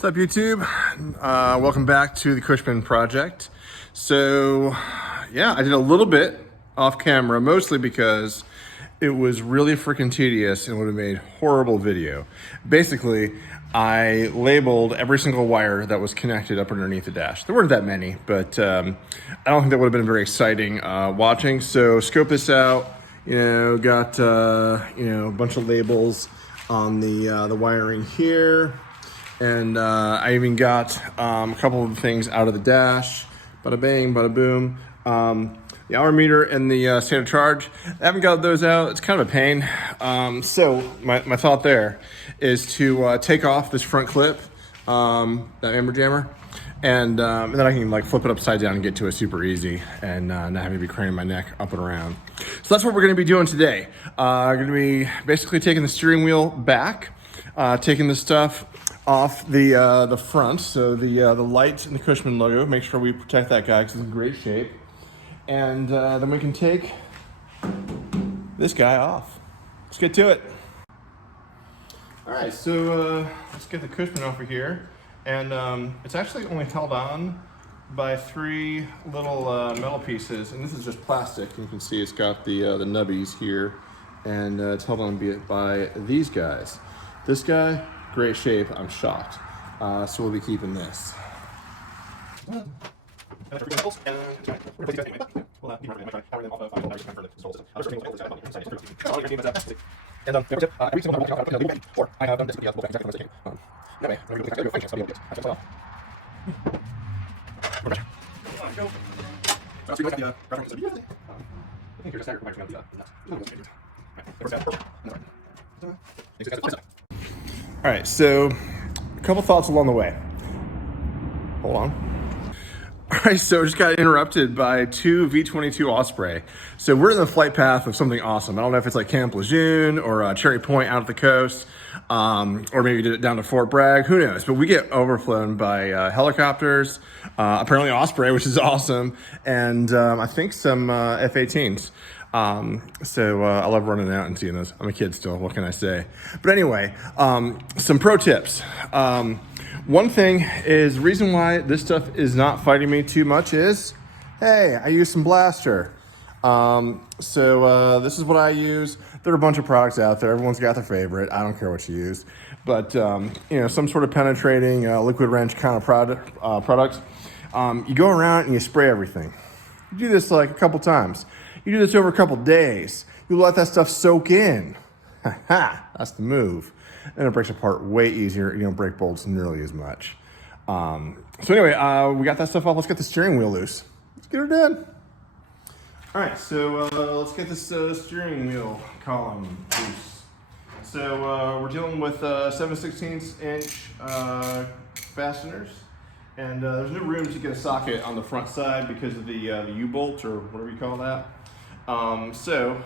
What's up, YouTube? Welcome back to the Cushman project. So, yeah, I did a little bit off camera, mostly because it was really freaking tedious and would have made horrible video. Basically, I labeled every single wire that was connected up underneath the dash. There weren't that many, but I don't think that would have been very exciting watching. So scope this out, got, a bunch of labels on the wiring here. And I even got a couple of things out of the dash. Bada bang, bada boom. The hour meter and the state of charge. I haven't got those out. It's kind of a pain. So my thought there is to take off this front clip, that amber jammer, and then I can flip it upside down and get to it super easy and not having to be craning my neck up and around. So that's what we're going to be doing today. We're going to be basically taking the steering wheel back, taking the stuff off the front, so the lights and the Cushman logo. Make sure we protect that guy because it's in great shape. And then we can take this guy off. Let's get to it. All right, so let's get the Cushman off of here. And it's actually only held on by 3 little metal pieces, and this is just plastic. You can see it's got the nubbies here, and it's held on by these guys. This guy, great shape. I'm shocked. So we'll be keeping this. All right, so a couple thoughts along the way. Hold on. All right, so just got interrupted by 2 V22 Osprey. So we're in the flight path of something awesome. I don't know if it's like Camp Lejeune or Cherry Point out at the coast, or maybe did it down to Fort Bragg, who knows? But we get overflown by helicopters, apparently Osprey, which is awesome, and I think some F-18s. I love running out and seeing those. I'm a kid still, what can I say? But anyway, some pro tips. One thing is, the reason why this stuff is not fighting me too much is, hey, I use some blaster. This is what I use. There are a bunch of products out there. Everyone's got their favorite. I don't care what you use. But, some sort of penetrating liquid wrench kind of product. You go around and you spray everything. You do this a couple times. You do this over a couple days. You let that stuff soak in. That's the move. And it breaks apart way easier. You don't break bolts nearly as much. We got that stuff off. Let's get the steering wheel loose. Let's get her done. All right, so let's get this steering wheel column loose. So we're dealing with 7/16 inch fasteners. And there's no room to get a socket on the front side because of the U-bolt or whatever you call that. I'm going to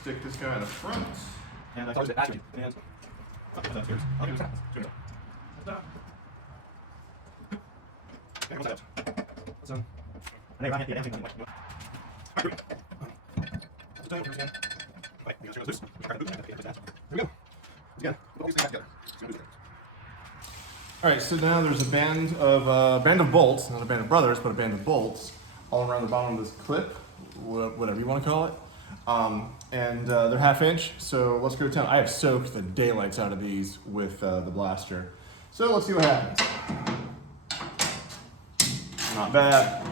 stick this guy in the front. And I thought it was actually hands. All right, so now there's a band of bolts, not a band of brothers, but a band of bolts all around the bottom of this clip, whatever you want to call it. They're 1/2 inch, so let's go to town. I have soaked the daylights out of these with the blaster. So let's see what happens. Not bad.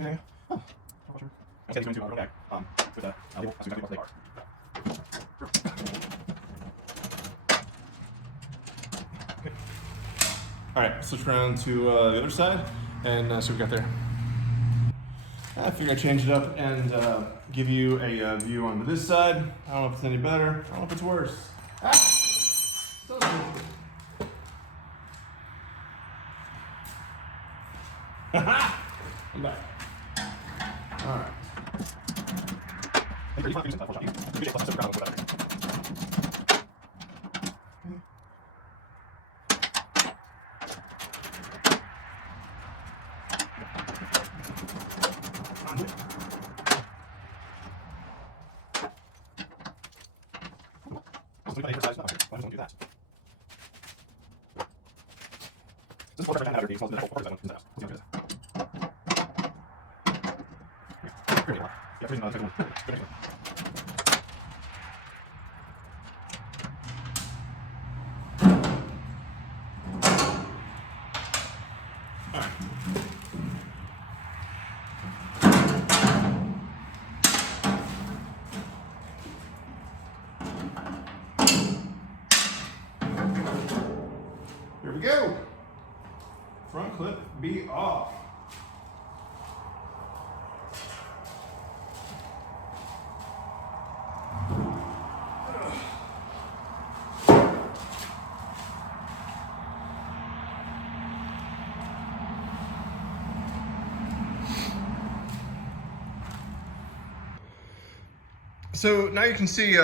Okay. All right, switch around to the other side and see what we got there. I figured I'd change it up and give you a view onto this side. I don't know if it's any better. I don't know if it's worse. I'm back. All right. Here we go. Front clip be off. So now you can see,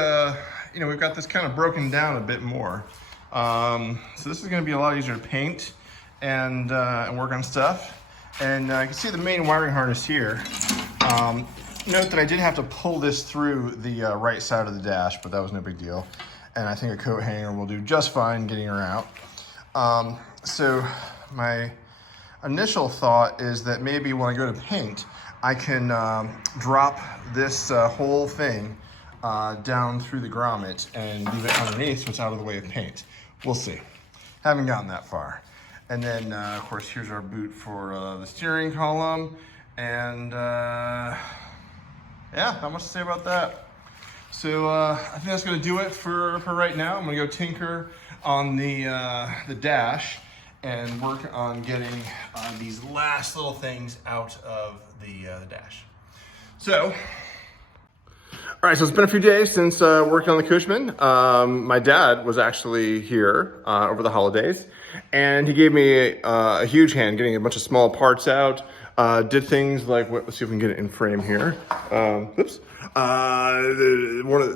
we've got this kind of broken down a bit more. So this is going to be a lot easier to paint and work on stuff. And you can see the main wiring harness here. Note that I did have to pull this through the right side of the dash, but that was no big deal. And I think a coat hanger will do just fine getting her out. So my initial thought is that maybe when I go to paint, I can drop this whole thing down through the grommet and leave it underneath so it's out of the way of paint. We'll see. Haven't gotten that far. And then, of course, here's our boot for the steering column. And yeah, not much to say about that. So I think that's gonna do it for right now. I'm gonna go tinker on the dash and work on getting these last little things out of the dash. So, all right, so it's been a few days since working on the Cushman. My dad was actually here over the holidays, and he gave me a huge hand getting a bunch of small parts out. Did things like, let's see if we can get it in frame here. Oops.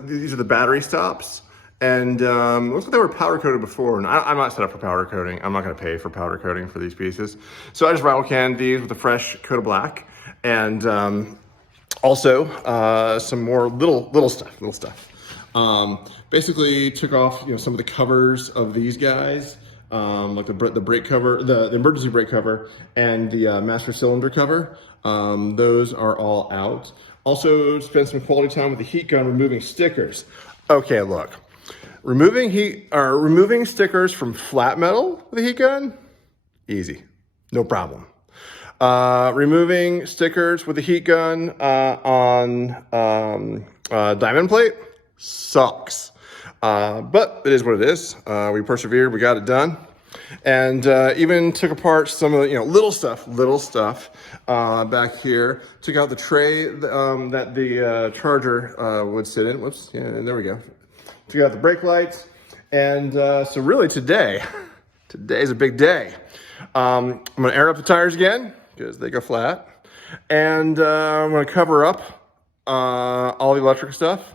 These are the battery stops. And looks like they were powder coated before, and I'm not set up for powder coating. I'm not gonna pay for powder coating for these pieces. So I just rattle canned these with a fresh coat of black, and also some more little stuff. Basically took off some of the covers of these guys, like the brake cover, the emergency brake cover, and the master cylinder cover. Those are all out. Also spent some quality time with the heat gun removing stickers. Okay, look. Removing stickers from flat metal with a heat gun, easy, no problem. Removing stickers with a heat gun on diamond plate sucks, but it is what it is. We persevered, we got it done, and even took apart some of the little stuff back here. Took out the tray that the charger would sit in. Whoops, yeah, and there we go. Took out the brake lights, and so really today's a big day. I'm gonna air up the tires again because they go flat, and I'm gonna cover up all the electric stuff,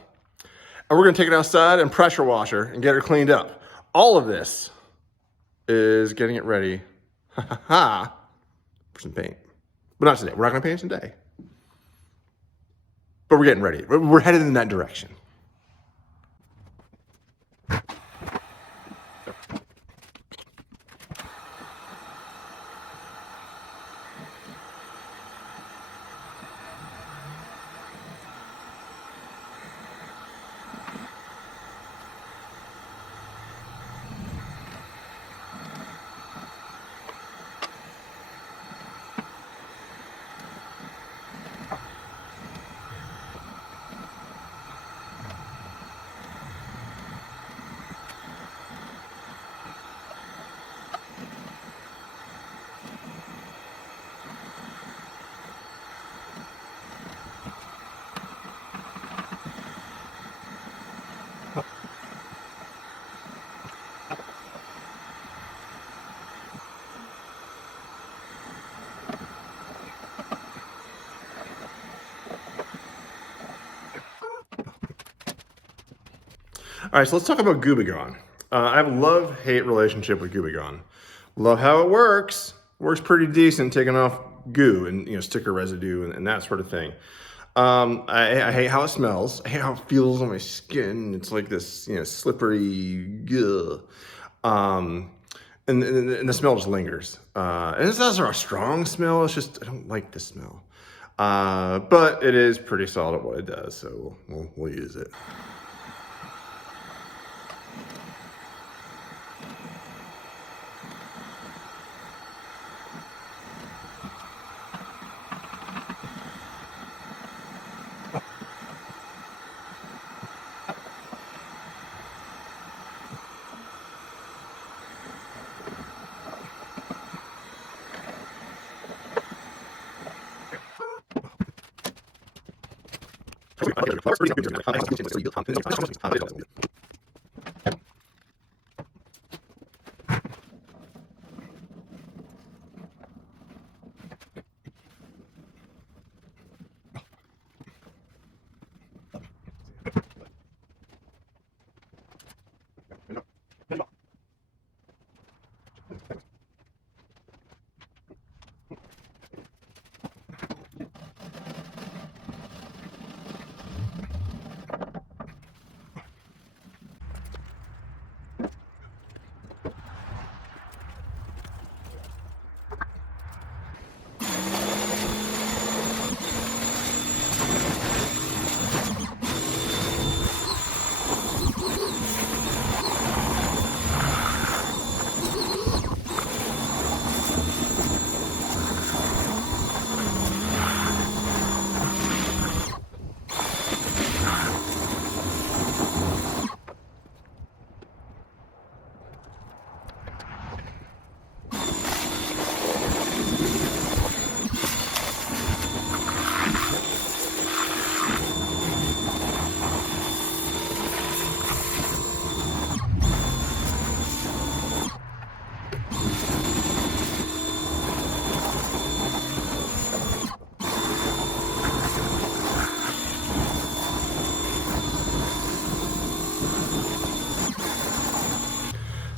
and we're gonna take it outside and pressure wash her and get her cleaned up. All of this is getting it ready for some paint, but not today. We're not gonna paint today, but we're getting ready. We're headed in that direction. All right, so let's talk about Goo Gone. I have a love-hate relationship with Goo Gone. Love how it works. Works pretty decent, taking off goo and sticker residue and that sort of thing. I hate how it smells. I hate how it feels on my skin. It's like this slippery. and the smell just lingers. And it's not a strong smell. It's just, I don't like the smell. But it is pretty solid at what it does, so we'll use it.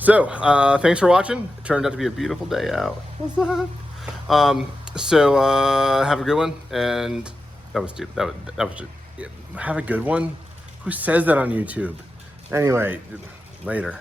So, thanks for watching. It turned out to be a beautiful day out. What's up? Have a good one. And that was stupid. That was just, have a good one? Who says that on YouTube? Anyway, later.